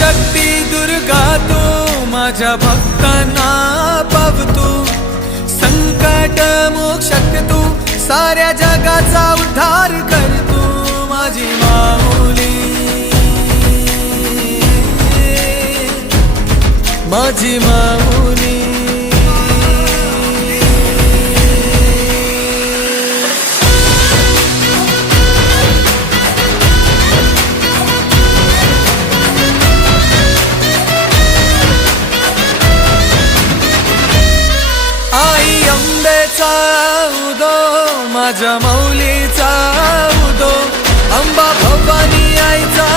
शक्ती दुर्गा तू माझ्या भक्तांना पावतू, संकट मोक्षक तू साऱ्या जगाचा उद्धार कर तू माझी माऊली, माझी माऊली. आई अंबेचा उदो माझ्या माऊलीचा उदो, अंबा भवानी आईचा